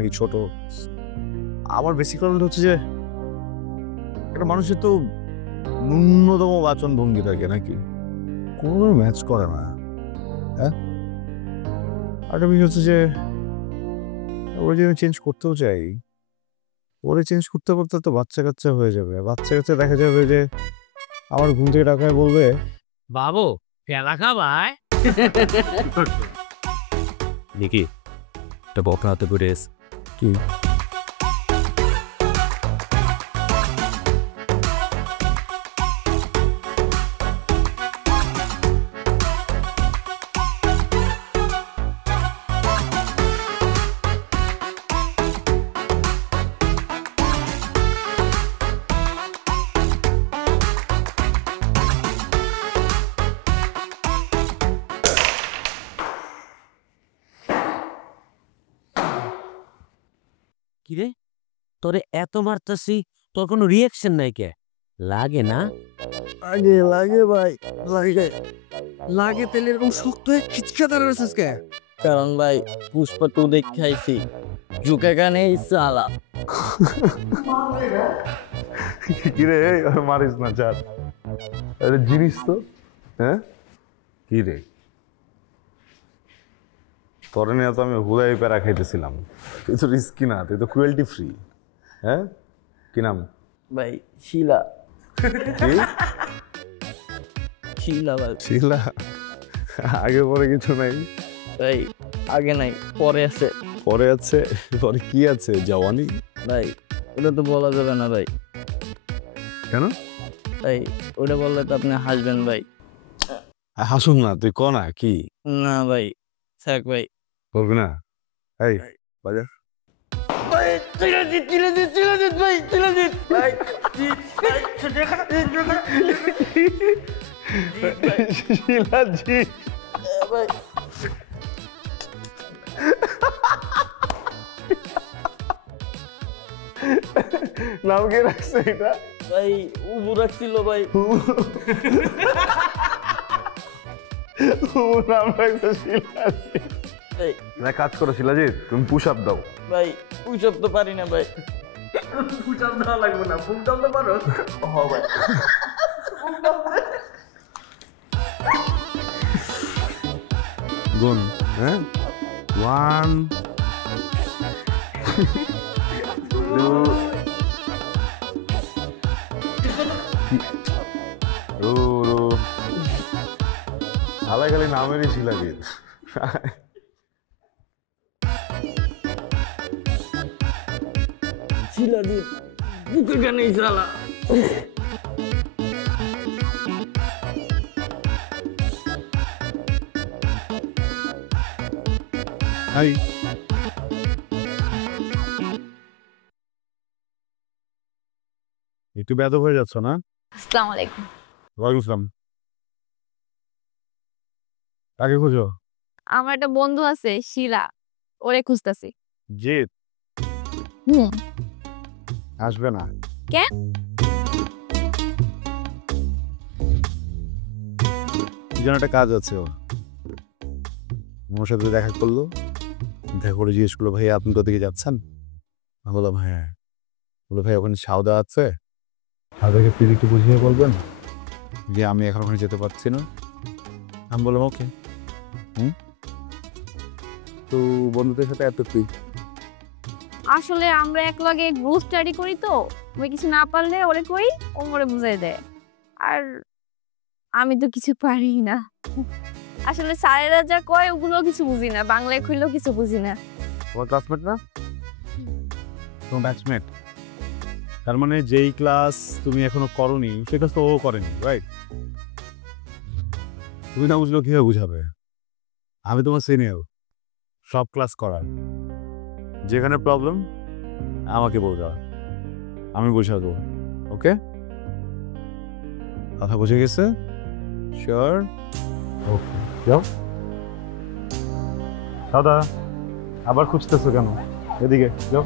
নাকি ছোট। আমার বেসিক প্রবলেম হচ্ছে যে একটা মানুষের তো ন্যূনতম বাচন ভঙ্গি থাকে নাকি, কোনো ম্যাচ করে না। হ্যাঁ, আরেকটা বিষয় হচ্ছে যে ওরা যদি আমি চেঞ্জ করতেও চাই, ওরে চেঞ্জ করতে করতে তো বাচ্চা কাচ্চা হয়ে যাবে। বাচ্চা কাচ্চা দেখা যাবে যে আমার ঘুম থেকে ডাকায় বলবে, বাবু পেলা খাবায় নিকি একটা বকনা হাতে করে কি কিরে তোরে এত মারতাছি তোর কোনো রিয়াকশন নাই কে? লাগে না? লাগে লাগে ভাই লাগে। লাগে তেলে এরকম শক্ত হয়ে খিচকা দাঁড়াচ্ছিস কে? কারণ ভাই পুষ্পা টু দেখাইছি ঝুঁকে গানে সালা কিরে মারিস না চার, আরে জিনিস তো। হ্যাঁ কিরে তোরে নিয়ে তো আমি হুদাই প্যারা খাইতেছিলাম, তুই তো রিস্কি না, তুই তো ক্রুয়েলটি ফ্রি। হ্যাঁ কি নাম? ভাই শিলা কি শিলা ভাই শিলা? আগে পরে কিছু নাই? ভাই আগে নাই পরে আছে পরে আছে? পরে কি আছে? জওয়ানি? ভাই ওটা তো বলা যাবে না ভাই। কেন? ভাই ওটা বললে তো আপনি হাসবেন ভাই। হাসুন না, তুই ক না কি না ভাই থাক ভাই। করবি না? এই বাজার ভাই চিরাজিৎ চিরাজিৎ চিরাজিৎ ভাই চিরাজিৎ ভাই শিলাজি ভাই নাম কে রাখছে এটা? ভাই উবু রাখছিল ভাই। নাম রাখছে শিলাজি। ভাই না কাজ করো শিলাজিৎ, তুমি পুশ আপ দাও। ভাই পুষপ তো পারি না ভাই। পুচাল দেওয়া লাগবে না, ফুল টানতে পারো। হ ভাই গুন হ্যাঁ 1 2 হালাই খালি নামেরই শিলাজিৎ। চিরাজিৎ ঝুঁকে গানে সালা। হাই একটু বেদব হয়ে যাচ্ছ না? আসসালামু আলাইকুম। ওয়ালাইকুম আসসালাম। কাকে খুঁজো? আমার একটা বন্ধু আছে শিলা, ওরে খুঁজতাছি। জিৎ হুম। আসবে না। কেন? কি যেন একটা কাজ আছে ওর। আমার সাথে দেখা করলো, দেখা করে জিজ্ঞেস করলো ভাই আপনি তো দিকে যাচ্ছেন? আমি বললাম হ্যাঁ। বললো ভাই ওখানে সাউদা আছে, তাদেরকে প্লিজ একটু বুঝিয়ে বলবেন যে আমি এখন ওখানে যেতে পারছি না। আমি বললাম ওকে। তো বন্ধুদের সাথে এত ফ্রি। আসলে আমরা একলগে গ্রুপ স্টাডি করি তো, ওই কিছু না পারলে ওরে কই, ও মোরে বুঝাই দেয়। আর আমি তো কিছু পারি না। আসলে স্যারেরা যা কয় ওগুলো কিছু বুঝি না, বাংলায় কইলেও কিছু বুঝি না। তোমার ক্লাসমেট না? তোমার ব্যাচমেট? তার মানে যেই ক্লাস তুমি এখনো করনি সেই ক্লাস তো ও করেনি, রাইট? তুমি না বুঝলেও কিভাবে বুঝাবে? আমি তোমার সিনিয়র, সব ক্লাস করার। যেখানে প্রবলেম আমাকে বলতে হবে, আমি বুঝা দেবো। ওকে, কথা বুঝে গেছে? শিওর? ওকে যাও। দাদা আবার খুঁজতেছো কেন? এদিকে যাও।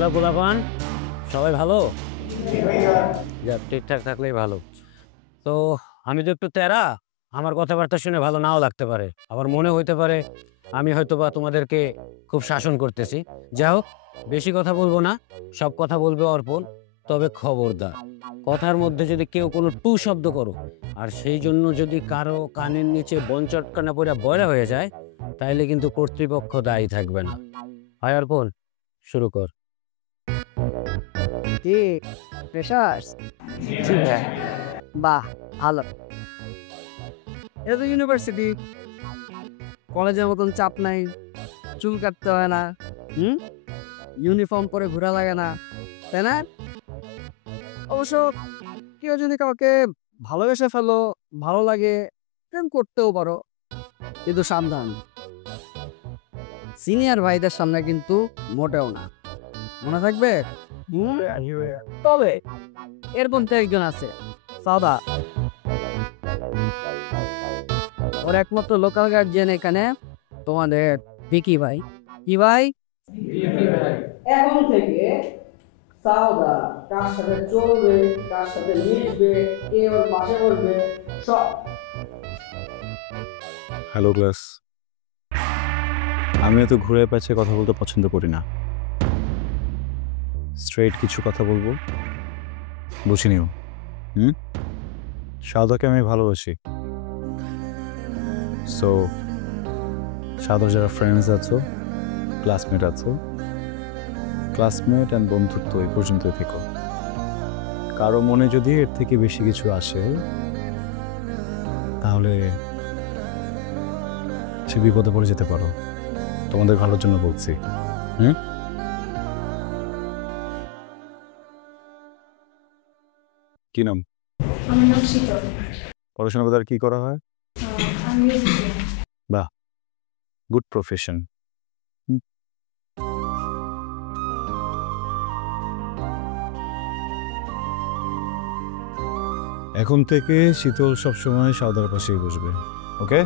হ্যালো গোলাপান, সবাই ভালো? যাক, ঠিকঠাক থাকলেই ভালো। তো আমি তো একটু তেরা, আমার কথাবার্তা শুনে ভালো নাও লাগতে পারে, আবার মনে হইতে পারে আমি হয়তো বা তোমাদেরকে খুব শাসন করতেছি। যাই হোক, বেশি কথা বলবো না, সব কথা বলবে অর্পণ। তবে খবরদার, কথার মধ্যে যদি কেউ কোনো টু শব্দ করো, আর সেই জন্য যদি কারো কানের নিচে বনচটকানা পড়ে বয়রা হয়ে যায়, তাইলে কিন্তু কর্তৃপক্ষ দায়ী থাকবে না। হয় অর্পণ, শুরু কর। কি ফ্রেশার্স? বাহ, ভালো। এটা তো ইউনিভার্সিটি, কলেজের মতন চাপ নাই, চুল কাটতে হয় না, ইউনিফর্ম পরে ঘোরা লাগে না, তাই না? অবশ্য কেউ যদি কাউকে ভালোবেসে ফেলো, ভালো লাগে, প্রেম করতেও পারো, কিন্তু সাবধান, সিনিয়র ভাইদের সামনে কিন্তু মোটেও না, মনে থাকবে। তবে এরকম তো একজন আছে, সাদা, ওর একমাত্র লোকাল গার্জিয়ান এখানে তোমাদের ভিকি ভাই। কি ভাই? এখন থেকে সাউদা কার সাথে চলবে, কার সাথে মিশবে, কে ওর পাশে বসবে, সব। হ্যালো ক্লাস, আমি এত ঘুরে পেঁচে কথা বলতে পছন্দ করি না। স্ট্রেট কিছু কথা বলবো, বুঝে নিও। সাদাকে আমি ভালোবাসি। সো সাদার যারা ফ্রেন্ডস আছো, ক্লাসমেট আছো, ক্লাসমেট অ্যান্ড বন্ধুত্ব এই পর্যন্তই থেকো। কারো মনে যদি এর থেকে বেশি কিছু আসে, তাহলে সে বিপদে পড়ে যেতে পারো। তোমাদের ভালোর জন্য বলছি। কি নাম? আমার নাম শীতল। পড়াশোনা করে আর কি করা হয়? আমি মিউজিশিয়ান। বাহ, গুড প্রফেশন। এখন থেকে শীতল সবসময় সাউদার পাশেই বসবে, ওকে?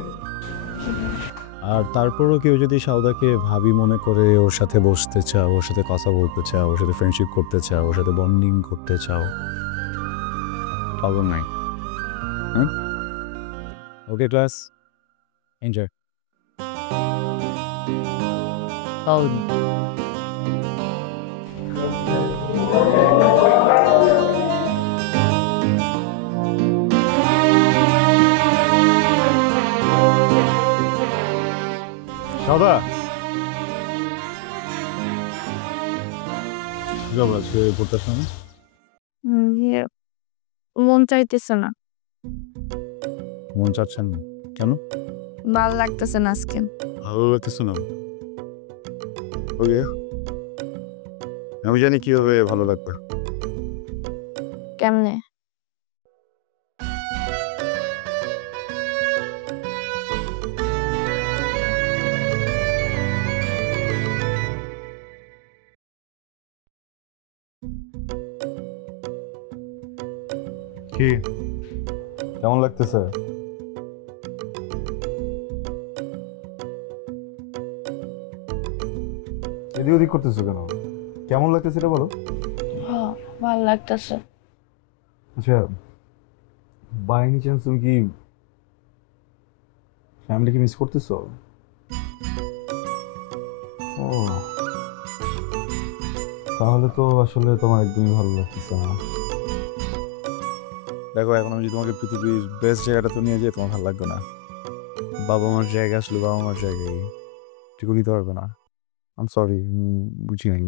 আর তারপরও কেউ যদি সাউদাকে ভাবি মনে করে ওর সাথে বসতে চাও, ওর সাথে কথা বলতে চাও, ওর সাথে ফ্রেন্ডশিপ করতে চাও, ওর সাথে বন্ডিং করতে চাও, প্রবলেম নাই। হ্যাঁ, ওকে ক্লাস, এনজয়। সাউদা, আজকে পড়তে আসলাম না? মন চাইতেছে না, মন চাচ্ছেন না কেন? ভালো লাগতেছে না আজকে। ভালো লাগতেছে না? ওকে, আমি জানি কিভাবে ভালো লাগবে। কেমনে? কি কেমন লাগতেছে? এদিক ওদিক করতেছো কেন? কেমন লাগতেছে এটা বলো। ভালো লাগতেছে। আচ্ছা, বাই এনি চান্স তুমি কি ফ্যামিলিকে মিস করতেছো? ও, তাহলে তো আসলে তোমার একদমই ভালো লাগতেছে না। দেখো, এখন আমি যদি তোমাকে পৃথিবীর বেস্ট জায়গাটা তো নিয়ে যাই, তোমার ভালো লাগবে না। বাবা মার জায়গা আসলে বাবা মার জায়গায়, এটুকু নিতে পারবে না। আই এম সরি, বুঝি নাই।